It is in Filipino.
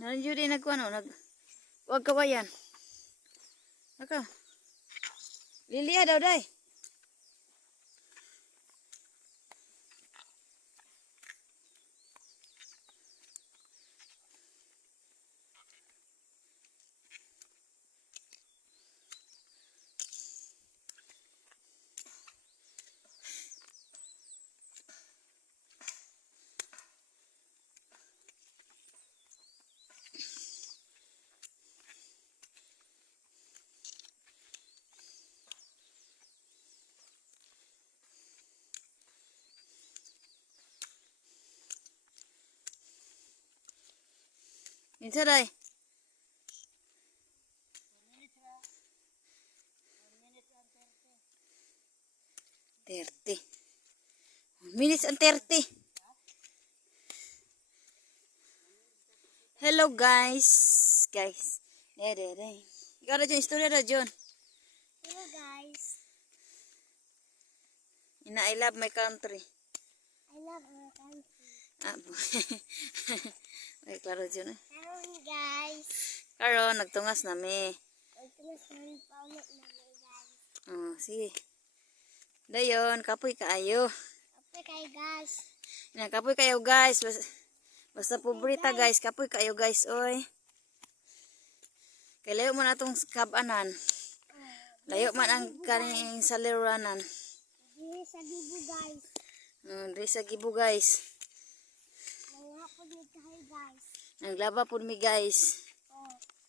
Nandiyo din nagkuano, wag kawayan. Naka. Lilia daw day. Minsa day? 30. 1 minute and 30. Hello guys. Guys. Dede. Ikaw na dyan, istorya na dyan. Hello guys. I love my country. I love our country. Ah, ay, klaro dyan eh. Karon guys. Karon, nagtungas nami. Magtumas namin paulit namin guys. Oh, sige. Dayon, kapoy kaayo. Okay kay guys. Kapoy kayo guys. Basta pobrita guys, kapoy kayo guys, oy. Kay layo man atong kabanan. Layo man ang kaning saliranan. Dili sa Gibo guys. Diri sa Gibo guys. Nanghapon ni kahay guys. Naglaba pud mi guys. Oh.